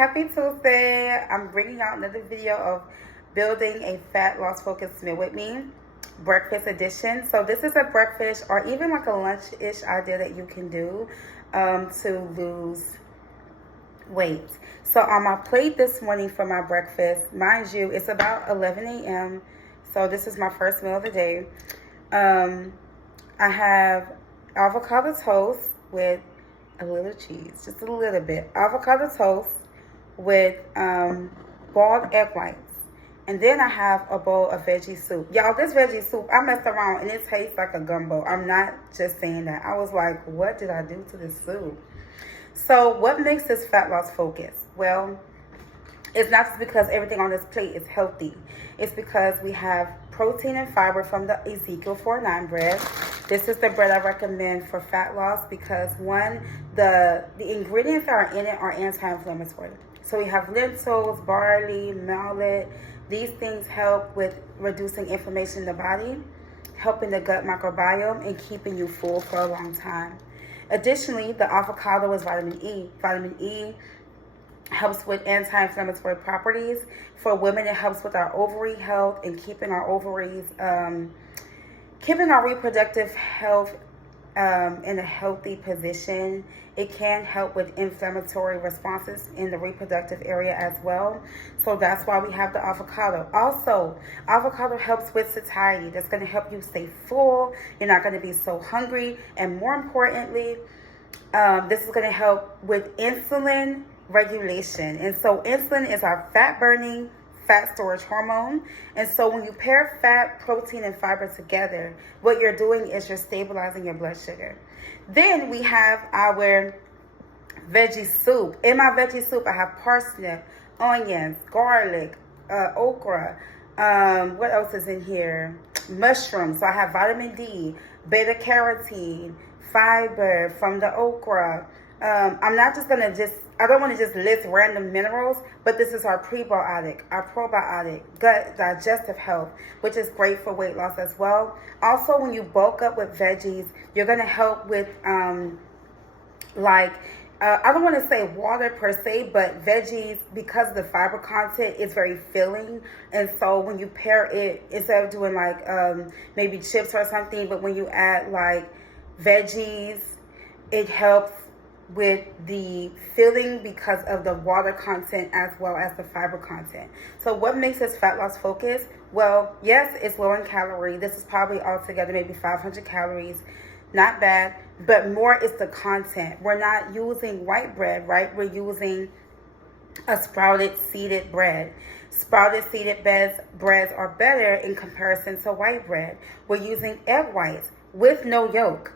happy Tuesday. I'm bringing out another video of building a fat loss focused meal with me, breakfast edition. So this is a breakfast or even like a lunch-ish idea that you can do to lose weight. So on my plate this morning for my breakfast, mind you, it's about 11 a.m. So this is my first meal of the day. I have avocado toast with a little cheese, just a little bit. Avocado toast with boiled egg whites. And then I have a bowl of veggie soup. Y'all, this veggie soup, I messed around and it tastes like a gumbo. I'm not just saying that. I was like, what did I do to this soup? So what makes this fat loss focus? Well, it's not just because everything on this plate is healthy. It's because we have protein and fiber from the Ezekiel 4:9 bread. This is the bread I recommend for fat loss because one, the ingredients that are in it are anti-inflammatory. So we have lentils, barley, millet. These things help with reducing inflammation in the body, helping the gut microbiome, and keeping you full for a long time. Additionally, the avocado is vitamin E. Vitamin E helps with anti-inflammatory properties. For women, it helps with our ovary health and keeping our ovaries, keeping our reproductive health in a healthy position. It can help with inflammatory responses in the reproductive area as well. So that's why we have the avocado. Also, avocado helps with satiety. That's going to help you stay full. You're not going to be so hungry. And more importantly, this is going to help with insulin regulation. And so insulin is our fat-burning, fat storage hormone. And so when you pair fat, protein, and fiber together, what you're doing is you're stabilizing your blood sugar. Then we have our veggie soup. In my veggie soup, I have parsnip, onions, garlic, okra. What else is in here? Mushrooms. So I have vitamin D, beta carotene, fiber from the okra. I'm not just going to I don't want to just list random minerals, but this is our prebiotic, our probiotic, gut digestive health, which is great for weight loss as well. Also, when you bulk up with veggies, you're going to help with I don't want to say water per se, but veggies, because of the fiber content, is very filling. And so when you pair it, instead of doing like maybe chips or something, but when you add like veggies, it helps with the filling because of the water content as well as the fiber content. So what makes this fat loss focus? Well, yes, it's low in calorie. This is probably altogether maybe 500 calories. Not bad, but more is the content. We're not using white bread, right? We're using a sprouted seeded bread. Sprouted seeded breads are better in comparison to white bread. We're using egg whites with no yolk.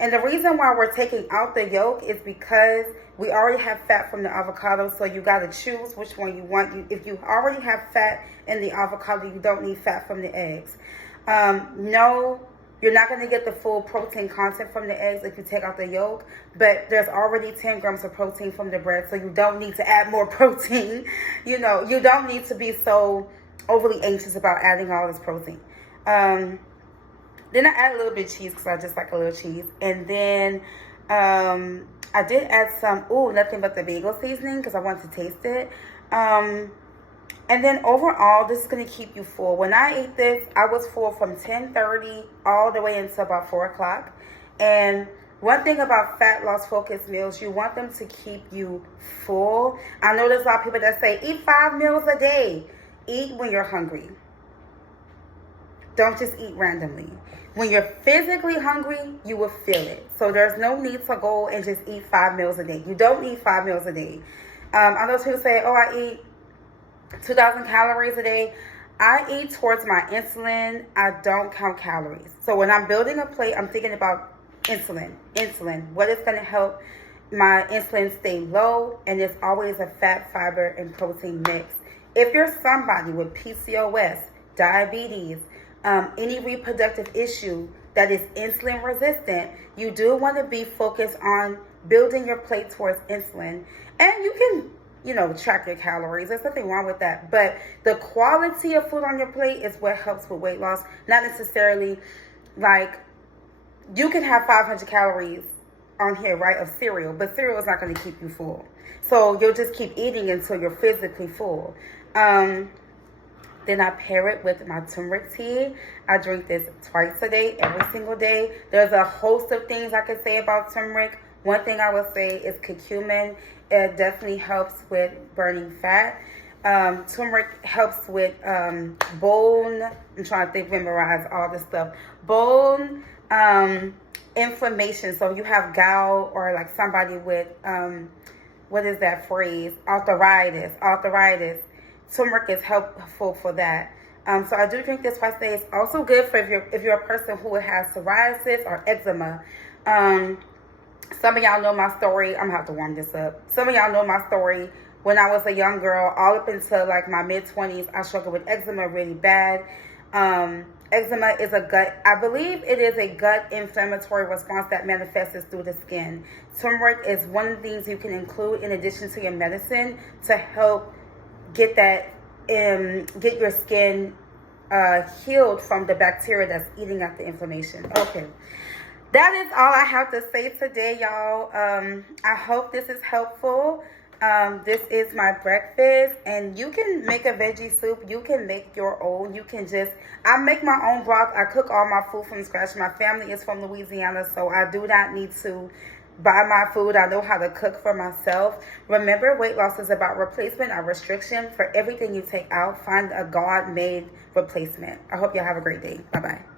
And the reason why we're taking out the yolk is because we already have fat from the avocado, so you got to choose which one you want. If you already have fat in the avocado, you don't need fat from the eggs. No, you're not going to get the full protein content from the eggs if you take out the yolk, but there's already 10 grams of protein from the bread, so you don't need to add more protein. You know, you don't need to be so overly anxious about adding all this protein. Then I add a little bit of cheese because I just like a little cheese. And then I did add some, nothing but the bagel seasoning because I wanted to taste it. And then overall, this is going to keep you full. When I ate this, I was full from 10:30 all the way until about 4 o'clock. And one thing about fat loss focused meals, you want them to keep you full. I know there's a lot of people that say, eat 5 meals a day. Eat when you're hungry. Don't just eat randomly. When you're physically hungry, you will feel it. So there's no need to go and just eat 5 meals a day. You don't need 5 meals a day. I know people say, I eat 2,000 calories a day. I eat towards my insulin. I don't count calories. So when I'm building a plate, I'm thinking about insulin. What is going to help my insulin stay low? And there's always a fat, fiber, and protein mix. If you're somebody with PCOS, diabetes, any reproductive issue that is insulin resistant, you do want to be focused on building your plate towards insulin. And you can, track your calories. There's nothing wrong with that. But the quality of food on your plate is what helps with weight loss. Not necessarily like you can have 500 calories on here, right, of cereal, but cereal is not going to keep you full. So you'll just keep eating until you're physically full. Then I pair it with my turmeric tea. I drink this twice a day, every single day. There's a host of things I could say about turmeric. One thing I would say is curcumin. It definitely helps with burning fat. Turmeric helps with bone. I'm trying to memorize all this stuff. Bone inflammation. So if you have gout or like somebody with what is that phrase? Arthritis. Turmeric is helpful for that. So I do drink this twice a day. It's also good for if you're a person who has psoriasis or eczema. Some of y'all know my story. I'm gonna have to warm this up. Some of y'all know my story. When I was a young girl, all up until like my mid-20s, I struggled with eczema really bad. Eczema is I believe it is a gut inflammatory response that manifests through the skin. Turmeric is one of the things you can include in addition to your medicine to help get your skin healed from the bacteria that's eating up the inflammation. Okay, that is all I have to say today, y'all. I hope this is helpful. This is my breakfast, and you can make a veggie soup. You can make your own. I make my own broth. I cook all my food from scratch. My family is from Louisiana, so I do not need to buy my food. I know how to cook for myself. Remember, weight loss is about replacement or restriction. For everything you take out, find a God-made replacement. I hope y'all have a great day. Bye-bye.